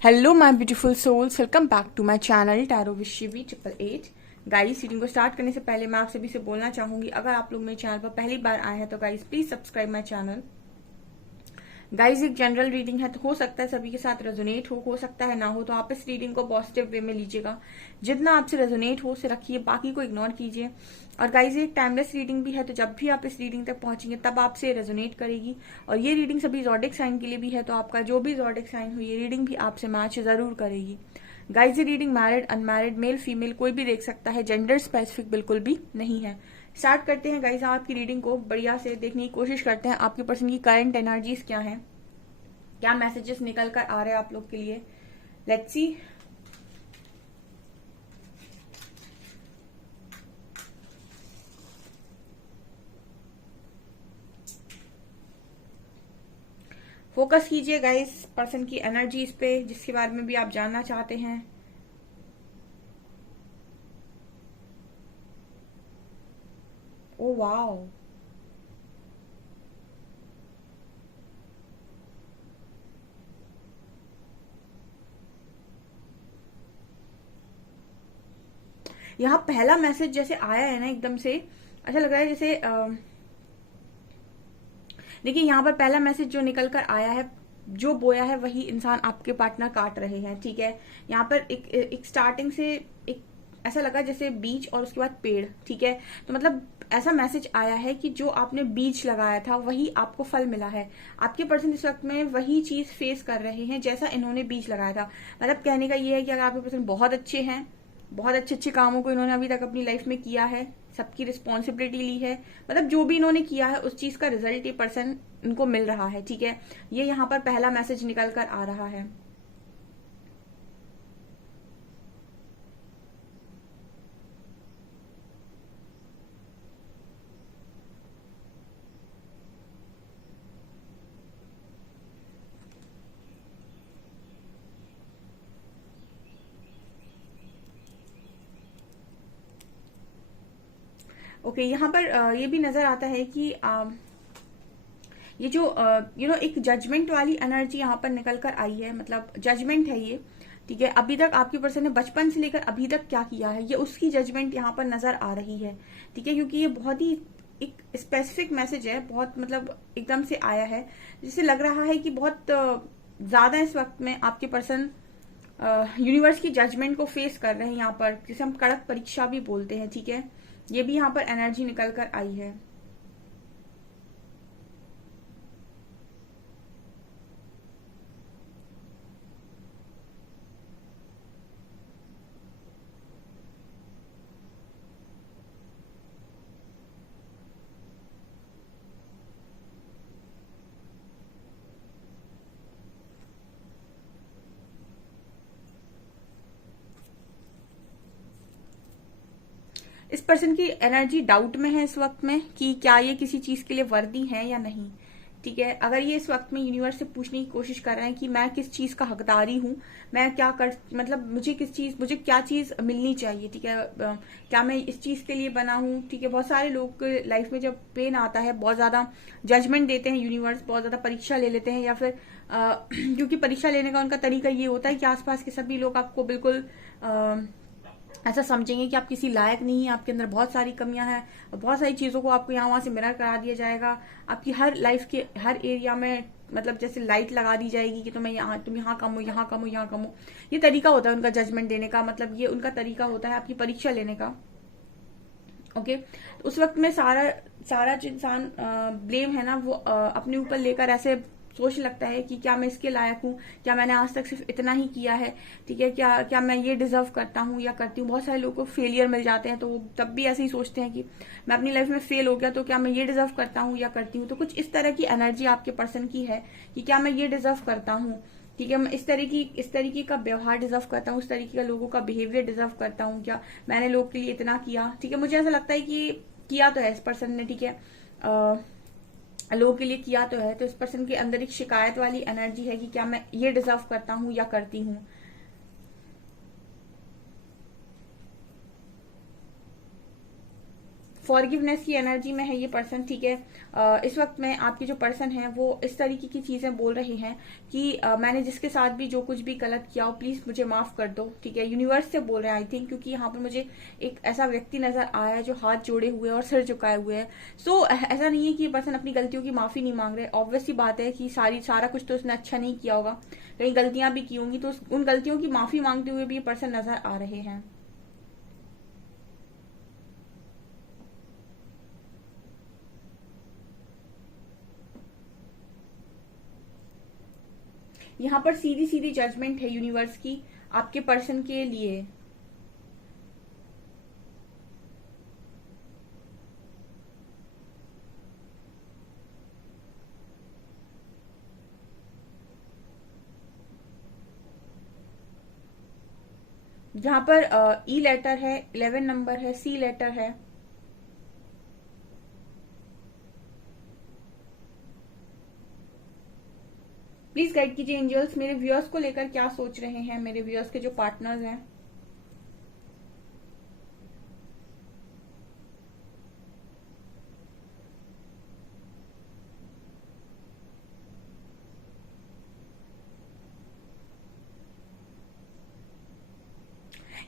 Hello my beautiful souls, welcome back to my channel tarot with Shivi 888। Guys, reading को start करने से पहले मैं आप सभी से बोलना चाहूंगी, अगर आप लोग मेरे चैनल पर पहली बार आए हैं तो guys please subscribe my channel. Guys, एक जनरल रीडिंग है तो हो सकता है सभी के साथ रेजोनेट हो सकता है ना हो, तो आप इस रीडिंग को पॉजिटिव वे में लीजिएगा। जितना आपसे रेजोनेट हो उसे रखिए, बाकी को इग्नोर कीजिए। और गाइज, ये एक टाइमलेस रीडिंग भी है, तो जब भी आप इस रीडिंग तक पहुंचेंगे तब आपसे रेजोनेट करेगी। और ये रीडिंग सभी ज़ोडिक साइन के लिए भी है, तो आपका जो भी ज़ोडिक साइन हो ये रीडिंग भी आपसे मैच जरूर करेगी। गाइज, ये reading married unmarried male female कोई भी देख सकता है, जेंडर स्पेसिफिक बिल्कुल भी नहीं है। स्टार्ट करते हैं गाइज आपकी रीडिंग को, बढ़िया से देखने की कोशिश करते हैं आपके पर्सन की करंट एनर्जीज क्या है, क्या मैसेजेस निकल कर आ रहे हैं आप लोग के लिए। Let's see. फोकस कीजिए गाइस पर्सन की एनर्जीज पे, जिसके बारे में भी आप जानना चाहते हैं। ओ वाओ, यहाँ पहला मैसेज जैसे आया है ना, एकदम से अच्छा लग रहा है। जैसे देखिए, यहाँ पर पहला मैसेज जो निकल कर आया है, जो बोया है वही इंसान आपके पार्टनर काट रहे हैं। ठीक है, यहाँ पर एक स्टार्टिंग से एक ऐसा लगा जैसे बीज और उसके बाद पेड़। ठीक है, तो मतलब ऐसा मैसेज आया है कि जो आपने बीज लगाया था वही आपको फल मिला है। आपके पर्सन इस वक्त में वही चीज फेस कर रहे हैं जैसा इन्होंने बीज लगाया था। मतलब कहने का ये है कि अगर आपके पर्सन बहुत अच्छे हैं, बहुत अच्छे अच्छे कामों को इन्होंने अभी तक अपनी लाइफ में किया है, सबकी रिस्पॉन्सिबिलिटी ली है, मतलब जो भी इन्होंने किया है उस चीज का रिजल्ट ये पर्सन इनको मिल रहा है। ठीक है, ये यहाँ पर पहला मैसेज निकल कर आ रहा है। ओके, यहाँ पर ये भी नजर आता है कि ये जो एक जजमेंट वाली एनर्जी यहाँ पर निकल कर आई है, मतलब जजमेंट है ये। ठीक है, अभी तक आपके पर्सन ने बचपन से लेकर अभी तक क्या किया है, ये उसकी जजमेंट यहाँ पर नजर आ रही है। ठीक है, क्योंकि ये बहुत ही एक स्पेसिफिक मैसेज है, बहुत मतलब एकदम से आया है, जिससे लग रहा है कि बहुत ज्यादा इस वक्त में आपके पर्सन यूनिवर्स की जजमेंट को फेस कर रहे हैं यहाँ पर, जिसे हम कड़क परीक्षा भी बोलते हैं। ठीक है, ये भी यहाँ पर एनर्जी निकल कर आई है। इस पर्सन की एनर्जी डाउट में है इस वक्त में कि क्या ये किसी चीज के लिए वर्दी है या नहीं। ठीक है, अगर ये इस वक्त में यूनिवर्स से पूछने की कोशिश कर रहे हैं कि मैं किस चीज का हकदारी हूँ, मैं क्या कर, मतलब मुझे क्या चीज मिलनी चाहिए। ठीक है, क्या मैं इस चीज के लिए बना हूँ। ठीक है, बहुत सारे लोग के लाइफ में जब पेन आता है बहुत ज्यादा जजमेंट देते हैं यूनिवर्स, बहुत ज्यादा परीक्षा ले लेते हैं, या फिर क्योंकि परीक्षा लेने का उनका तरीका ये होता है कि आसपास के सभी लोग आपको बिल्कुल ऐसा समझेंगे कि आप किसी लायक नहीं है, आपके अंदर बहुत सारी कमियां हैं, और बहुत सारी चीजों को आपको यहाँ वहां से मिरर करा दिया जाएगा। आपकी हर लाइफ के हर एरिया में मतलब जैसे लाइट लगा दी जाएगी कि तुम यहाँ कम हो, यहाँ कम हो, यहाँ कम हो। ये तरीका होता है उनका जजमेंट देने का, मतलब ये उनका तरीका होता है आपकी परीक्षा लेने का। ओके, तो उस वक्त में सारा सारा जो इंसान ब्लेम है ना वो अपने ऊपर लेकर ऐसे सोचने लगता है कि क्या मैं इसके लायक हूँ, क्या मैंने आज तक सिर्फ इतना ही किया है। ठीक है, क्या क्या मैं ये डिजर्व करता हूँ या करती हूँ। बहुत सारे लोगों को फेलियर मिल जाते हैं तो वो तब भी ऐसे ही सोचते हैं कि मैं अपनी लाइफ में फेल हो गया तो क्या मैं ये डिजर्व करता हूँ या करती हूँ। तो कुछ इस तरह की एनर्जी आपके पर्सन की है कि क्या मैं ये डिजर्व करता हूँ। ठीक है, मैं इस तरीके का व्यवहार डिजर्व करता हूँ, इस तरीके का लोगों का बिहेवियर डिजर्व करता हूँ, क्या मैंने लोग के लिए इतना किया। ठीक है, मुझे ऐसा लगता है कि किया तो है इस पर्सन ने। ठीक है, लोगों के लिए किया तो है, तो इस पर्सन के अंदर एक शिकायत वाली एनर्जी है कि क्या मैं ये डिजर्व करता हूँ या करती हूँ। फॉरगिवनेस की एनर्जी में है ये पर्सन, ठीक है। इस वक्त में आपके जो पर्सन है वो इस तरीके की चीजें बोल रहे हैं कि मैंने जिसके साथ भी जो कुछ भी गलत किया हो प्लीज मुझे माफ कर दो, ठीक है। यूनिवर्स से बोल रहे हैं आई थिंक, क्योंकि यहाँ पर मुझे एक ऐसा व्यक्ति नजर आया है जो हाथ जोड़े हुए और सिर झुकाए हुए है। सो ऐसा नहीं है कि ये पर्सन अपनी गलतियों की माफी नहीं मांग रहे। ऑब्वियस सी बात है कि सारा कुछ तो उसने अच्छा नहीं किया होगा, कहीं गलतियां भी की होंगी, तो उन गलतियों की माफी मांगते हुए भी ये पर्सन नजर आ रहे हैं। यहाँ पर सीधी सीधी जजमेंट है यूनिवर्स की आपके पर्सन के लिए। जहां पर ई लेटर है, 11 नंबर है, सी लेटर है। प्लीज गाइड कीजिए एंजल्स, मेरे व्यूअर्स को लेकर क्या सोच रहे हैं, मेरे व्यूअर्स के जो पार्टनर्स हैं।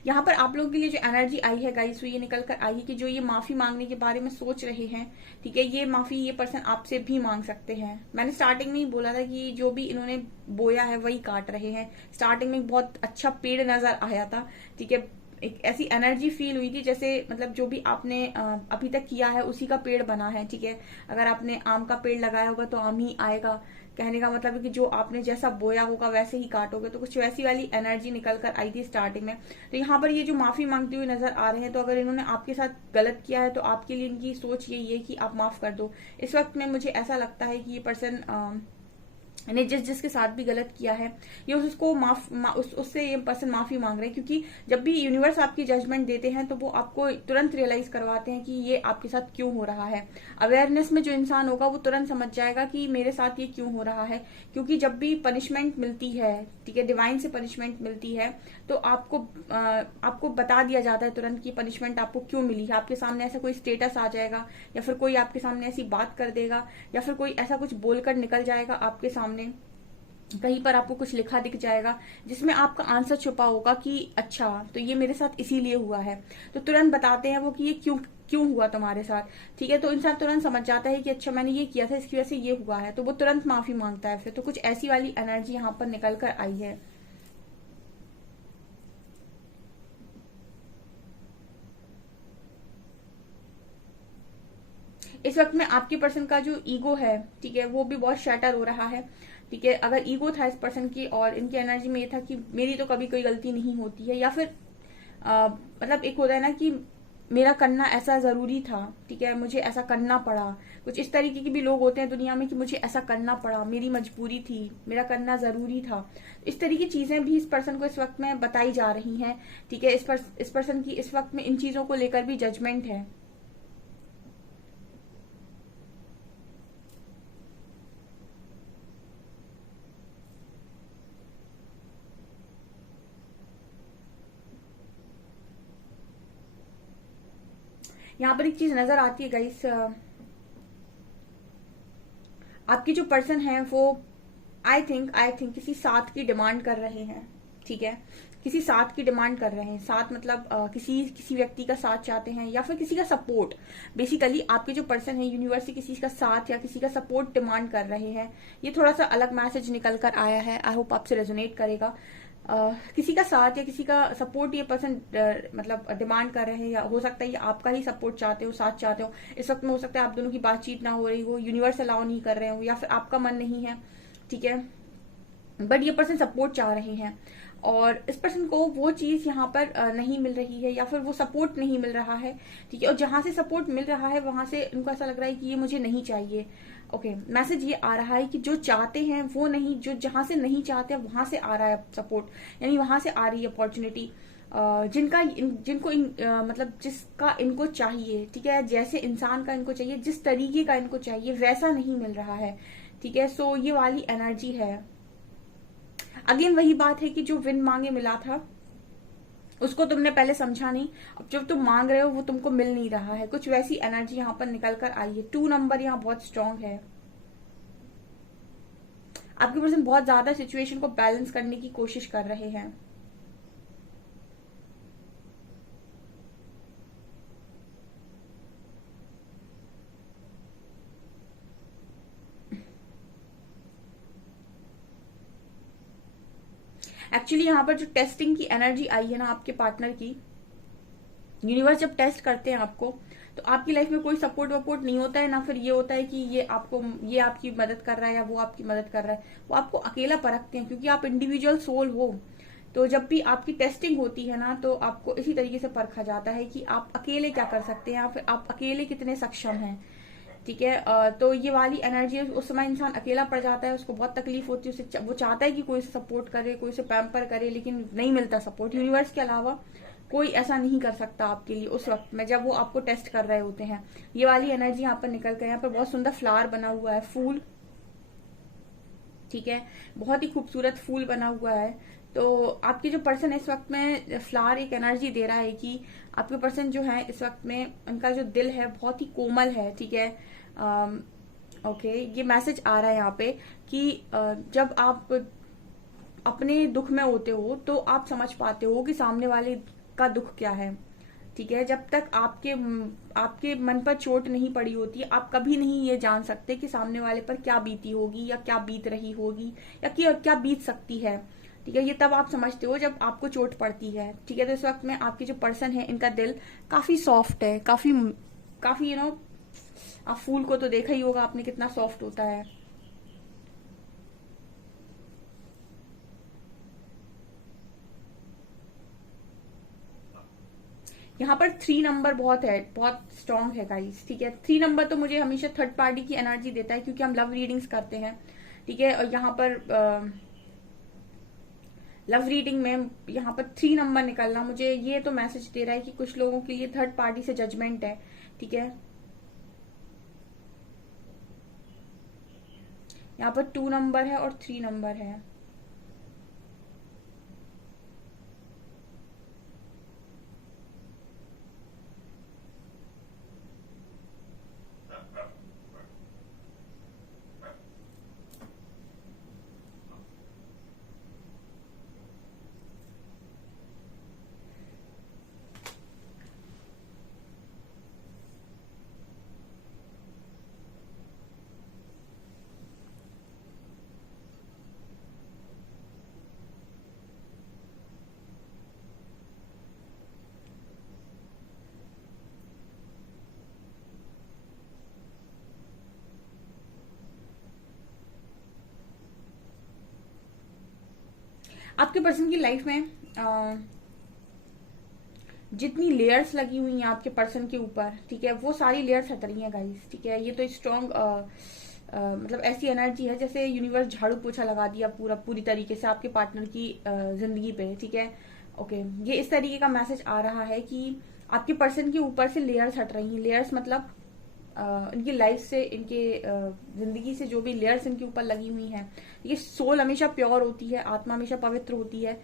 यहाँ पर आप लोगों के लिए जो एनर्जी आई है गाइस, वो ये निकल कर आई है कि जो ये माफी मांगने के बारे में सोच रहे हैं, ठीक है, ये माफी ये पर्सन आपसे भी मांग सकते हैं। मैंने स्टार्टिंग में ही बोला था कि जो भी इन्होंने बोया है वही काट रहे हैं। स्टार्टिंग में बहुत अच्छा पेड़ नजर आया था, ठीक है, एक ऐसी एनर्जी फील हुई थी जैसे मतलब जो भी आपने अभी तक किया है उसी का पेड़ बना है, ठीक है। अगर आपने आम का पेड़ लगाया होगा तो आम ही आएगा, कहने का मतलब है कि जो आपने जैसा बोया होगा वैसे ही काटोगे। तो कुछ वैसी वाली एनर्जी निकल कर आई थी स्टार्टिंग में। तो यहाँ पर ये जो माफी मांगते हुए नजर आ रहे हैं, तो अगर इन्होंने आपके साथ गलत किया है तो आपके लिए इनकी सोच यही है कि आप माफ कर दो। इस वक्त में मुझे ऐसा लगता है कि ये पर्सन ने जिसके साथ भी गलत किया है ये उसको उससे ये पर्सन माफी मांग रहे हैं, क्योंकि जब भी यूनिवर्स आपकी जजमेंट देते हैं तो वो आपको तुरंत रियलाइज करवाते हैं कि ये आपके साथ क्यों हो रहा है। अवेयरनेस में जो इंसान होगा वो तुरंत समझ जाएगा कि मेरे साथ ये क्यों हो रहा है, क्योंकि जब भी पनिशमेंट मिलती है, ठीक है, डिवाइन से पनिशमेंट मिलती है, तो आपको बता दिया जाता है तुरंत कि पनिशमेंट आपको क्यों मिली है। आपके सामने ऐसा कोई स्टेटस आ जाएगा, या फिर कोई आपके सामने ऐसी बात कर देगा, या फिर कोई ऐसा कुछ बोलकर निकल जाएगा आपके सामने, कहीं पर आपको कुछ लिखा दिख जाएगा जिसमें आपका आंसर छुपा होगा कि अच्छा तो ये मेरे साथ इसीलिए हुआ है। तो तुरंत बताते हैं वो कि ये क्यों क्यों हुआ तुम्हारे साथ, ठीक है। तो इंसान तुरंत समझ जाता है कि अच्छा मैंने ये किया था, इसकी वजह से ये हुआ है, तो वो तुरंत माफी मांगता है फिर। तो कुछ ऐसी वाली एनर्जी यहाँ पर निकल कर आई है। इस वक्त में आपके पर्सन का जो ईगो है, ठीक है, वो भी बहुत शैटर हो रहा है, ठीक है। अगर ईगो था इस पर्सन की और इनकी एनर्जी में ये था कि मेरी तो कभी कोई गलती नहीं होती है, या फिर मतलब एक होता है ना कि मेरा करना ऐसा जरूरी था, ठीक है, मुझे ऐसा करना पड़ा। कुछ इस तरीके के भी लोग होते हैं दुनिया में कि मुझे ऐसा करना पड़ा, मेरी मजबूरी थी, मेरा करना जरूरी था। इस तरह की चीजें भी इस पर्सन को इस वक्त में बताई जा रही हैं, ठीक है। इस पर्सन की इस वक्त में इन चीजों को लेकर भी जजमेंट है। यहाँ पर एक चीज नजर आती है गाइस, आपकी जो पर्सन है वो आई थिंक किसी साथ की डिमांड कर रहे हैं, ठीक है, किसी साथ की डिमांड कर रहे हैं। साथ मतलब किसी व्यक्ति का साथ चाहते हैं, या फिर किसी का सपोर्ट। बेसिकली आपके जो पर्सन है यूनिवर्स से किसी का साथ या किसी का सपोर्ट डिमांड कर रहे हैं। ये थोड़ा सा अलग मैसेज निकल कर आया है, आई होप आपसे रेजोनेट करेगा। किसी का साथ या किसी का सपोर्ट ये पर्सन मतलब डिमांड कर रहे हैं, या हो सकता है ये आपका ही सपोर्ट चाहते हो, साथ चाहते हो। इस वक्त में हो सकता है आप दोनों की बातचीत ना हो रही हो, यूनिवर्स अलाउ नहीं कर रहे हो, या फिर आपका मन नहीं है, ठीक है, बट ये पर्सन सपोर्ट चाह रहे हैं। और इस पर्सन को वो चीज यहाँ पर नहीं मिल रही है, या फिर वो सपोर्ट नहीं मिल रहा है, ठीक है। और जहां से सपोर्ट मिल रहा है वहां से इनको ऐसा लग रहा है कि ये मुझे नहीं चाहिए। ओके, मैसेज ये आ रहा है कि जो चाहते हैं वो नहीं, जो जहां से नहीं चाहते वहां से आ रहा है सपोर्ट, यानी वहां से आ रही है अपॉर्चुनिटी। मतलब जिसका इनको चाहिए, ठीक है, जैसे इंसान का इनको चाहिए, जिस तरीके का इनको चाहिए वैसा नहीं मिल रहा है, ठीक है। सो ये वाली एनर्जी है। अगेन वही बात है कि जो विन मांगे मिला था, उसको तुमने पहले समझा नहीं, अब जब तुम मांग रहे हो वो तुमको मिल नहीं रहा है, कुछ वैसी एनर्जी यहाँ पर निकल कर आई है। 2 नंबर यहाँ बहुत स्ट्रांग है। आपके पर्सन बहुत ज्यादा सिचुएशन को बैलेंस करने की कोशिश कर रहे हैं। एक्चुअली यहाँ पर जो टेस्टिंग की एनर्जी आई है ना आपके पार्टनर की, यूनिवर्स जब टेस्ट करते हैं आपको, तो आपकी लाइफ में कोई सपोर्ट वपोर्ट नहीं होता है, ना फिर ये होता है कि ये आपकी मदद कर रहा है या वो आपकी मदद कर रहा है। वो आपको अकेला परखते हैं, क्योंकि आप इंडिविजुअल सोल हो। तो जब भी आपकी टेस्टिंग होती है ना, तो आपको इसी तरीके से परखा जाता है कि आप अकेले क्या कर सकते हैं या फिर आप अकेले कितने सक्षम हैं। ठीक है, तो ये वाली एनर्जी, उस समय इंसान अकेला पड़ जाता है, उसको बहुत तकलीफ होती है, उसे वो चाहता है कि कोई सपोर्ट करे, कोई उसे पैम्पर करे, लेकिन नहीं मिलता सपोर्ट। यूनिवर्स के अलावा कोई ऐसा नहीं कर सकता आपके लिए उस वक्त में जब वो आपको टेस्ट कर रहे होते हैं। ये वाली एनर्जी यहाँ पर निकल कर, यहाँ पर बहुत सुंदर फ्लावर बना हुआ है, फूल। ठीक है, बहुत ही खूबसूरत फूल बना हुआ है। तो आपके जो पर्सन है इस वक्त में, फ्लावर एक एनर्जी दे रहा है कि आपके पर्सन जो है इस वक्त में, उनका जो दिल है बहुत ही कोमल है। ठीक है, ओके, ये मैसेज आ रहा है यहाँ पे कि जब आप अपने दुख में होते हो तो आप समझ पाते हो कि सामने वाले का दुख क्या है। ठीक है, जब तक आपके मन पर चोट नहीं पड़ी होती, आप कभी नहीं ये जान सकते कि सामने वाले पर क्या बीती होगी या क्या बीत रही होगी या क्या बीत सकती है। ठीक है, ये तब आप समझते हो जब आपको चोट पड़ती है। ठीक है, तो इस वक्त में आपके जो पर्सन है, इनका दिल काफी सॉफ्ट है, काफी काफी आप फूल को तो देखा ही होगा आपने कितना सॉफ्ट होता है। यहाँ पर 3 नंबर बहुत है, बहुत स्ट्रांग है गाइस। ठीक है, 3 नंबर तो मुझे हमेशा थर्ड पार्टी की एनर्जी देता है, क्योंकि हम लव रीडिंग्स करते हैं। ठीक है, और यहाँ पर लव रीडिंग में यहाँ पर 3 नंबर निकलना मुझे ये तो मैसेज दे रहा है कि कुछ लोगों के लिए थर्ड पार्टी से जजमेंट है। ठीक है, यहाँ पर 2 नंबर है और 3 नंबर है। आपके पर्सन की लाइफ में जितनी लेयर्स लगी हुई हैं आपके पर्सन के ऊपर, ठीक है, वो सारी लेयर्स हट रही हैं गाइस। ठीक है, ये तो स्ट्रॉन्ग मतलब ऐसी एनर्जी है जैसे यूनिवर्स झाड़ू पोछा लगा दिया पूरी तरीके से आपके पार्टनर की जिंदगी पे। ठीक है, ओके, ये इस तरीके का मैसेज आ रहा है कि आपके पर्सन के ऊपर से लेयर्स हट रही हैं। लेयर्स मतलब इनकी लाइफ से, इनके जिंदगी से जो भी लेयर्स इनके ऊपर लगी हुई हैं, ये सोल हमेशा प्योर होती है, आत्मा हमेशा पवित्र होती है।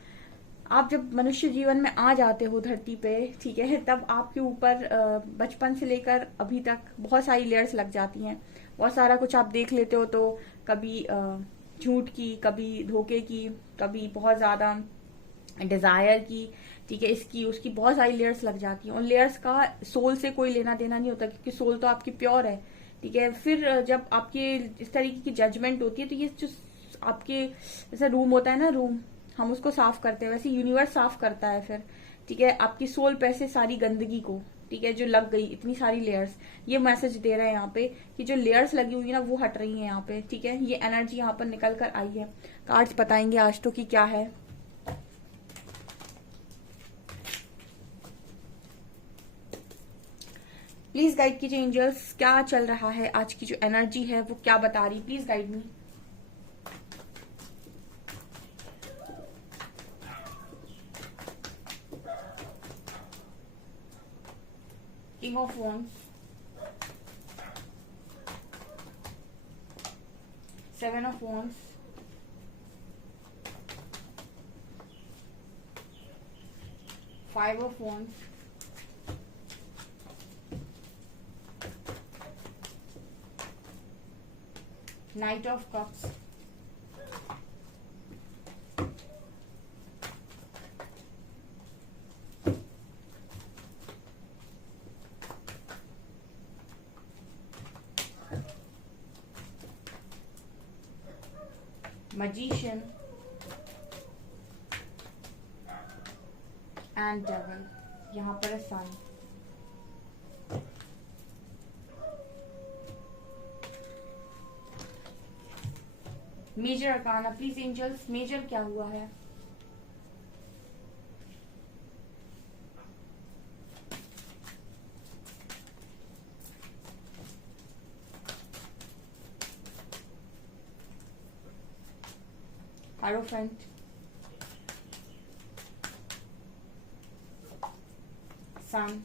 आप जब मनुष्य जीवन में आ जाते हो धरती पे, ठीक है, तब आपके ऊपर बचपन से लेकर अभी तक बहुत सारी लेयर्स लग जाती हैं। बहुत सारा कुछ आप देख लेते हो, तो कभी झूठ की, कभी धोखे की, कभी बहुत ज्यादा डिजायर की, ठीक है, इसकी उसकी बहुत सारी लेयर्स लग जाती हैं। उन लेयर्स का सोल से कोई लेना देना नहीं होता, क्योंकि सोल तो आपकी प्योर है। ठीक है, फिर जब आपके इस तरीके की जजमेंट होती है, तो ये जो आपके जैसे रूम होता है ना, रूम हम उसको साफ करते हैं, वैसे यूनिवर्स साफ करता है फिर। ठीक है, आपकी सोल पे से सारी गंदगी को, ठीक है, जो लग गई इतनी सारी लेयर्स, ये मैसेज दे रहा है यहाँ पे कि जो लेयर्स लगी हुई है ना, वो हट रही है यहाँ पे। ठीक है, ये एनर्जी यहाँ पर निकल कर आई है। कार्ड्स बताएंगे आज तो कि क्या है। प्लीज गाइड कीजिए एंजल्स, क्या चल रहा है, आज की जो एनर्जी है वो क्या बता रही, please guide me. King of wands, 7 of wands, five of wands, knight of cups, magician and devil. यहाँ पर है sun. Major arcana please angels, major क्या हुआ है? Hierophant, sun,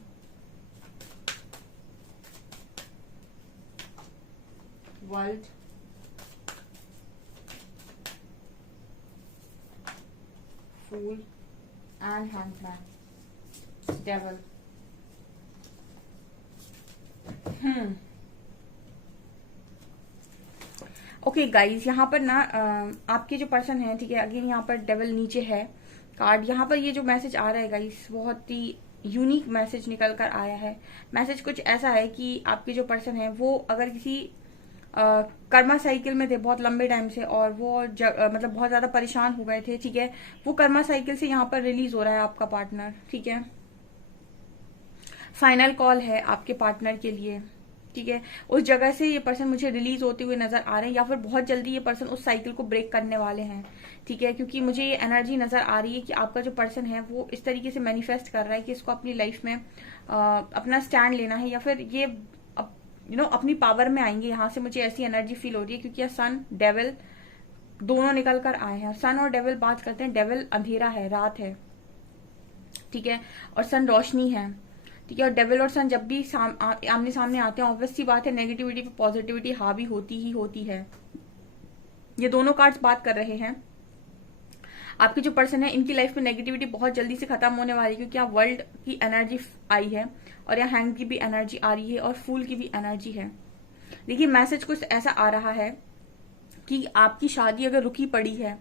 world, fool and hanged man, devil. Okay guys, यहाँ पर ना आपके जो पर्सन है, ठीक है, अगेन यहाँ पर डेविल नीचे है कार्ड. यहाँ पर ये जो मैसेज आ रहा है गाइज, बहुत ही यूनिक मैसेज निकल कर आया है. मैसेज कुछ ऐसा है कि आपके जो पर्सन है वो अगर किसी कर्मा साइकिल में थे बहुत लंबे टाइम से, और वो मतलब बहुत ज्यादा परेशान हो गए थे, ठीक है, वो कर्मा साइकिल से यहाँ पर रिलीज हो रहा है आपका पार्टनर. ठीक है, फाइनल कॉल है आपके पार्टनर के लिए. ठीक है, उस जगह से ये पर्सन मुझे रिलीज होते हुए नजर आ रहे हैं, या फिर बहुत जल्दी ये पर्सन उस साइकिल को ब्रेक करने वाले हैं. ठीक है, क्योंकि मुझे ये एनर्जी नजर आ रही है कि आपका जो पर्सन है वो इस तरीके से मैनिफेस्ट कर रहा है कि इसको अपनी लाइफ में अपना स्टैंड लेना है, या फिर ये अपनी पावर में आएंगे. यहाँ से मुझे ऐसी एनर्जी फील हो रही है, क्योंकि सन डेविल दोनों निकल कर आए हैं. सन और डेविल बात करते हैं, डेविल अंधेरा है, रात है, ठीक है, और सन रोशनी है. ठीक है, और डेविल और सन जब भी आमने सामने आते हैं, ऑब्वियस सी बात है नेगेटिविटी पे पॉजिटिविटी हावी होती ही होती है. ये दोनों कार्ड्स बात कर रहे हैं आपके जो पर्सन है इनकी लाइफ में नेगेटिविटी बहुत जल्दी से खत्म होने वाली है, क्योंकि यहाँ वर्ल्ड की एनर्जी आई है, और यहाँ हैंग की भी एनर्जी आ रही है, और फूल की भी एनर्जी है. देखिए, मैसेज कुछ ऐसा आ रहा है कि आपकी शादी अगर रुकी पड़ी है,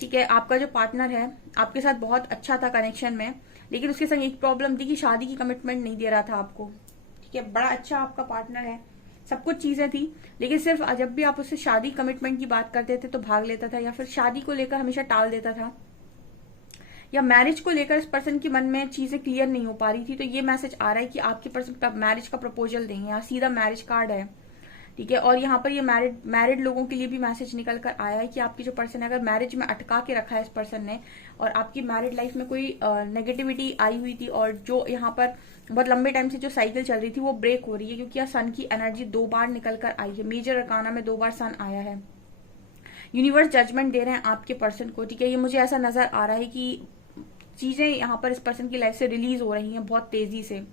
ठीक है, आपका जो पार्टनर है आपके साथ बहुत अच्छा था कनेक्शन में, लेकिन उसके संग एक प्रॉब्लम थी कि शादी की कमिटमेंट नहीं दे रहा था आपको. ठीक है, बड़ा अच्छा आपका पार्टनर है, सब कुछ चीजें थी, लेकिन सिर्फ जब भी आप उससे शादी कमिटमेंट की बात करते थे तो भाग लेता था, या फिर शादी को लेकर हमेशा टाल देता था, या मैरिज को लेकर इस पर्सन के मन में चीजें क्लियर नहीं हो पा रही थी. तो ये मैसेज आ रहा है कि आपके पर्सन मैरिज का प्रपोजल देंगे. यहाँ सीधा मैरिज कार्ड है. ठीक है, और यहाँ पर ये मैरिड लोगों के लिए भी मैसेज निकल कर आया है कि आपकी जो पर्सन है अगर मैरिज में अटका के रखा है इस पर्सन ने, और आपकी मैरिड लाइफ में कोई नेगेटिविटी आई हुई थी, और जो यहाँ पर बहुत लंबे टाइम से जो साइकिल चल रही थी वो ब्रेक हो रही है, क्योंकि यहाँ सन की एनर्जी 2 बार निकल कर आई है. मेजर अरकाना में 2 बार सन आया है. यूनिवर्स जजमेंट दे रहे हैं आपके पर्सन को. ठीक है, ये मुझे ऐसा नजर आ रहा है कि चीजें यहाँ पर इस पर्सन की लाइफ से रिलीज हो रही हैं बहुत तेजी से.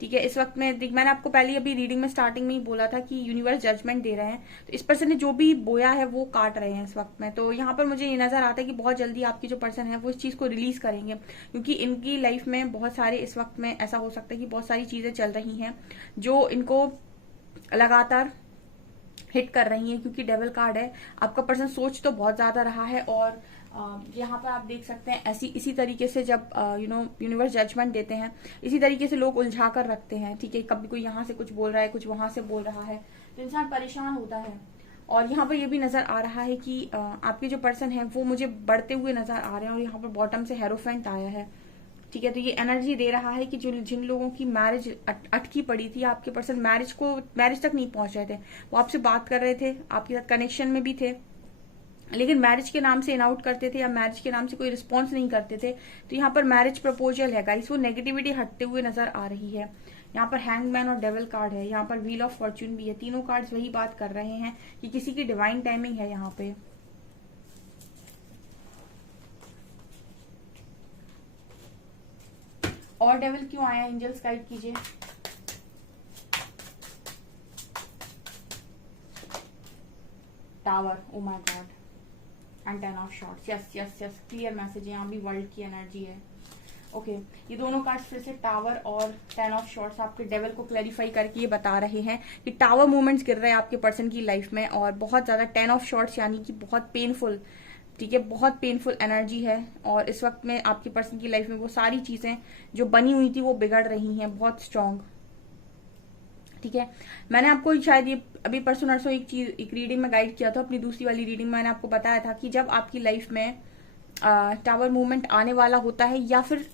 ठीक है, इस वक्त में मैंने आपको पहले अभी रीडिंग में स्टार्टिंग में ही बोला था कि यूनिवर्स जजमेंट दे रहे हैं, तो इस पर्सन ने जो भी बोया है वो काट रहे हैं इस वक्त में. तो यहाँ पर मुझे ये नजर आता है कि बहुत जल्दी आपकी जो पर्सन है वो इस चीज को रिलीज करेंगे, क्योंकि इनकी लाइफ में बहुत सारे इस वक्त में ऐसा हो सकता है कि बहुत सारी चीजें चल रही हैं जो इनको लगातार हिट कर रही है, क्योंकि डेविल कार्ड है. आपका पर्सन सोच तो बहुत ज्यादा रहा है, और यहाँ पर आप देख सकते हैं इसी तरीके से जब यूनिवर्स जजमेंट देते हैं, इसी तरीके से लोग उलझा कर रखते हैं. ठीक है, कभी कोई यहाँ से कुछ बोल रहा है, कुछ वहां से बोल रहा है, तो इंसान परेशान होता है. और यहाँ पर ये भी नजर आ रहा है कि आपके जो पर्सन है वो मुझे बढ़ते हुए नजर आ रहे हैं, और यहाँ पर बॉटम से हेरोफेंट आया है. ठीक है, तो ये एनर्जी दे रहा है कि जिन लोगों की मैरिज अटकी पड़ी थी, आपके पर्सन मैरिज तक नहीं पहुंच रहे थे, वो आपसे बात कर रहे थे, आपके साथ कनेक्शन में भी थे, लेकिन मैरिज के नाम से इन आउट करते थे, या मैरिज के नाम से कोई रिस्पॉन्स नहीं करते थे. तो यहाँ पर मैरिज प्रपोजल है गाइस, वो नेगेटिविटी हटते हुए नजर आ रही है. यहाँ पर हैंगमैन और डेविल कार्ड है, यहाँ पर व्हील ऑफ फॉर्च्यून भी है. तीनों कार्ड्स वही बात कर रहे हैं कि किसी की डिवाइन टाइमिंग है यहाँ पे. और डेविल क्यों आया, एंजल्स गाइड कीजिए. Tower, oh my God, and 10 of shorts. Yes yes yes, clear message है. यहाँ भी वर्ल्ड की एनर्जी है. ओके ये दोनों कार्ड्स फिर से टावर और 10 ऑफ शॉर्ट्स आपके डेविल को क्लैरिफाई करके ये बता रहे हैं कि टावर मूवमेंट्स गिर रहे हैं आपके पर्सन की लाइफ में, और बहुत ज्यादा 10 ऑफ शॉर्ट्स यानी कि बहुत पेनफुल, ठीक है, बहुत पेनफुल एनर्जी है। और इस वक्त में आपके पर्सन की लाइफ में वो सारी चीजें जो बनी हुई थी वो बिगड़ रही हैं बहुत स्ट्रांग, ठीक है। मैंने आपको शायद ये अभी परसों नरसों एक रीडिंग में गाइड किया था, अपनी दूसरी वाली रीडिंग में मैंने आपको बताया था कि जब आपकी लाइफ में टावर मूवमेंट आने वाला होता है या फिर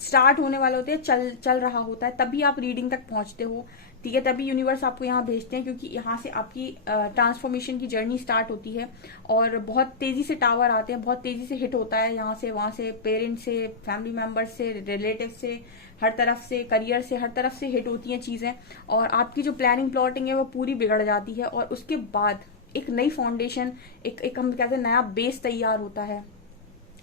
स्टार्ट होने वाला होता है, चल रहा होता है, तभी आप रीडिंग तक पहुंचते हो, ठीक है। तभी यूनिवर्स आपको यहाँ भेजते हैं, क्योंकि यहाँ से आपकी ट्रांसफॉर्मेशन की जर्नी स्टार्ट होती है और बहुत तेजी से टावर आते हैं, बहुत तेजी से हिट होता है, यहाँ से वहां से, पेरेंट्स से, फैमिली मेंबर्स से, रिलेटिव से, हर तरफ से, करियर से, हर तरफ से हिट होती हैं चीजें, और आपकी जो प्लानिंग प्लॉटिंग है वो पूरी बिगड़ जाती है। और उसके बाद एक नई फाउंडेशन, एक हम कहते हैं नया बेस तैयार होता है,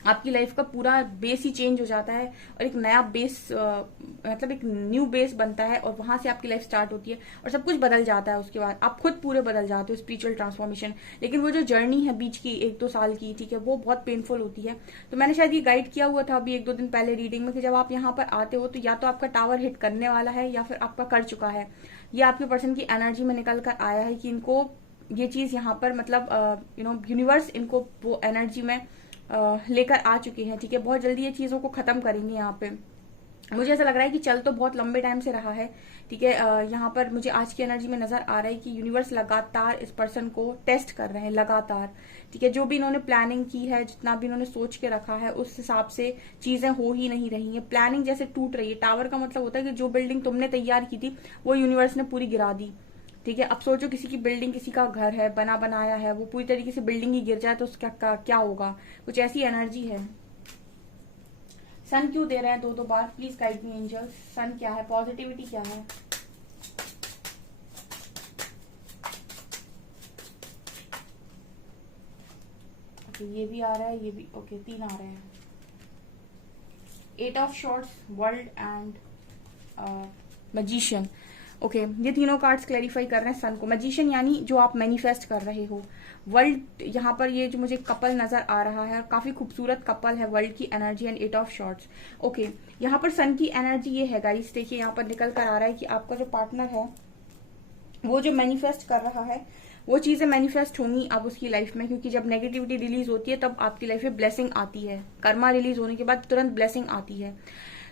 आपकी लाइफ का पूरा बेस ही चेंज हो जाता है और एक नया बेस मतलब एक न्यू बेस बनता है, और वहां से आपकी लाइफ स्टार्ट होती है और सब कुछ बदल जाता है। उसके बाद आप खुद पूरे बदल जाते हो, स्पिरिचुअल ट्रांसफॉर्मेशन। लेकिन वो जो जर्नी है बीच की 1-2 साल की, ठीक है, वो बहुत पेनफुल होती है। तो मैंने शायद ये गाइड किया हुआ था अभी 1-2 दिन पहले रीडिंग में कि जब आप यहाँ पर आते हो तो या तो आपका टावर हिट करने वाला है या फिर आपका कर चुका है। ये आपके पर्सन की एनर्जी में निकल कर आया है कि इनको ये चीज यहाँ पर मतलब यूनिवर्स इनको वो एनर्जी में लेकर आ चुके हैं, ठीक है। बहुत जल्दी ये चीजों को खत्म करेंगे यहाँ पे। मुझे ऐसा लग रहा है कि चल तो बहुत लंबे टाइम से रहा है, ठीक है। यहाँ पर मुझे आज की एनर्जी में नजर आ रहा है कि यूनिवर्स लगातार इस पर्सन को टेस्ट कर रहे हैं, लगातार, ठीक है। जो भी इन्होंने प्लानिंग की है, जितना भी इन्होंने सोच के रखा है, उस हिसाब से चीजें हो ही नहीं रही है। प्लानिंग जैसे टूट रही है। टावर का मतलब होता है कि जो बिल्डिंग तुमने तैयार की थी वो यूनिवर्स ने पूरी गिरा दी, ठीक है। अब सोचो किसी की बिल्डिंग, किसी का घर है, बना बनाया है, वो पूरी तरीके से बिल्डिंग ही गिर जाए तो उसका क्या होगा। कुछ ऐसी एनर्जी है। सन क्यों दे रहे हैं 2-2 बार? Please guide me angels. Sun क्या है? पॉजिटिविटी क्या है? ओके ये भी आ रहा है, ये भी, ओके 3 आ रहे हैं। 8 of shorts, world and magician. Okay ये तीनों कार्ड्स क्लैरिफाई कर रहे हैं सन को। मैजिशियन यानी जो आप मैनिफेस्ट कर रहे हो। वर्ल्ड, यहाँ पर ये जो मुझे कपल नजर आ रहा है, काफी खूबसूरत कपल है, वर्ल्ड की energy and 8 of shorts. Okay यहाँ पर सन की एनर्जी ये है गाइस, देखिए यहाँ पर निकल कर आ रहा है कि आपका जो पार्टनर है वो जो मैनिफेस्ट कर रहा है वो चीजें मैनिफेस्ट होंगी अब उसकी लाइफ में, क्योंकि जब नेगेटिविटी रिलीज होती है तब आपकी लाइफ में ब्लेसिंग आती है। कर्मा रिलीज होने के बाद तुरंत ब्लेसिंग आती है।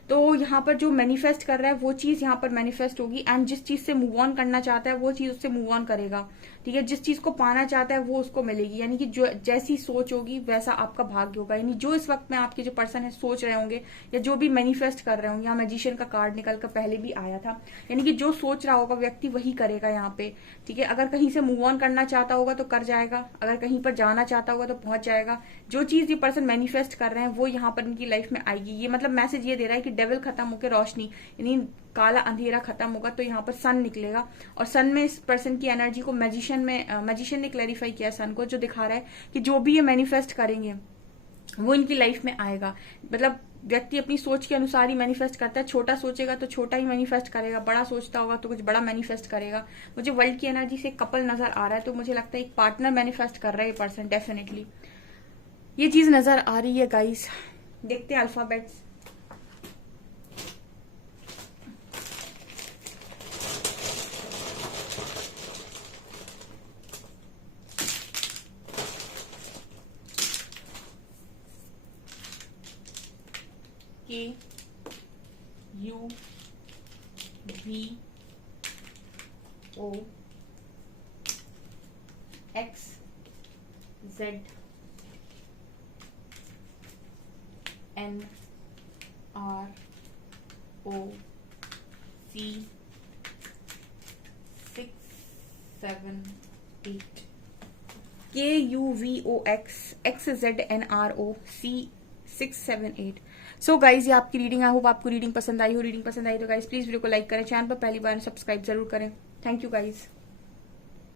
तो यहाँ पर जो मैनिफेस्ट कर रहा है वो चीज यहाँ पर मैनिफेस्ट होगी, एंड जिस चीज से मूव ऑन करना चाहता है वो चीज उससे मूव ऑन करेगा, ठीक है। जिस चीज को पाना चाहता है वो उसको मिलेगी, यानी कि जो जैसी सोच होगी वैसा आपका भाग्य होगा। यानी जो इस वक्त में आपके जो पर्सन है सोच रहे होंगे या जो भी मैनिफेस्ट कर रहे होंगे, यहाँ मैजिशियन का कार्ड निकल कर पहले भी आया था, यानी कि जो सोच रहा होगा व्यक्ति वही करेगा यहाँ पे, ठीक है। अगर कहीं से मूव ऑन करना चाहता होगा तो कर जाएगा, अगर कहीं पर जाना चाहता होगा तो पहुंच जाएगा। जो चीज ये पर्सन मैनिफेस्ट कर रहे हैं वो यहाँ पर इनकी लाइफ में आएगी। ये मतलब मैसेज ये दे रहा है कि डेविल खत्म होकर रोशनी, यानी काला अंधेरा खत्म होगा तो यहाँ पर सन निकलेगा। और सन में इस पर्सन की एनर्जी को मैजिशियन ने क्लैरिफाई किया सन को, जो दिखा रहा है कि जो भी ये मैनिफेस्ट करेंगे वो इनकी लाइफ में आएगा। मतलब व्यक्ति अपनी सोच के अनुसार ही मैनिफेस्ट करता है। छोटा सोचेगा तो छोटा ही मैनिफेस्ट करेगा, बड़ा सोचता होगा तो कुछ बड़ा मैनिफेस्ट करेगा। मुझे वर्ल्ड की एनर्जी से कपल नजर आ रहा है, तो मुझे लगता है एक पार्टनर मैनिफेस्ट कर रहा है ये पर्सन, डेफिनेटली ये चीज नजर आ रही है गाइस। देखते हैं alphabets. K U V O X Z N R O C 6 7 8 K U V O X X Z N R O C 6 7 8। So guys ये आपकी रीडिंग, आई होप आपको रीडिंग पसंद आई हो। रीडिंग पसंद आई तो गाइज प्लीज वीडियो को like करें, channel पर पहली बार सब्सक्राइब जरूर करें। Thank you guys.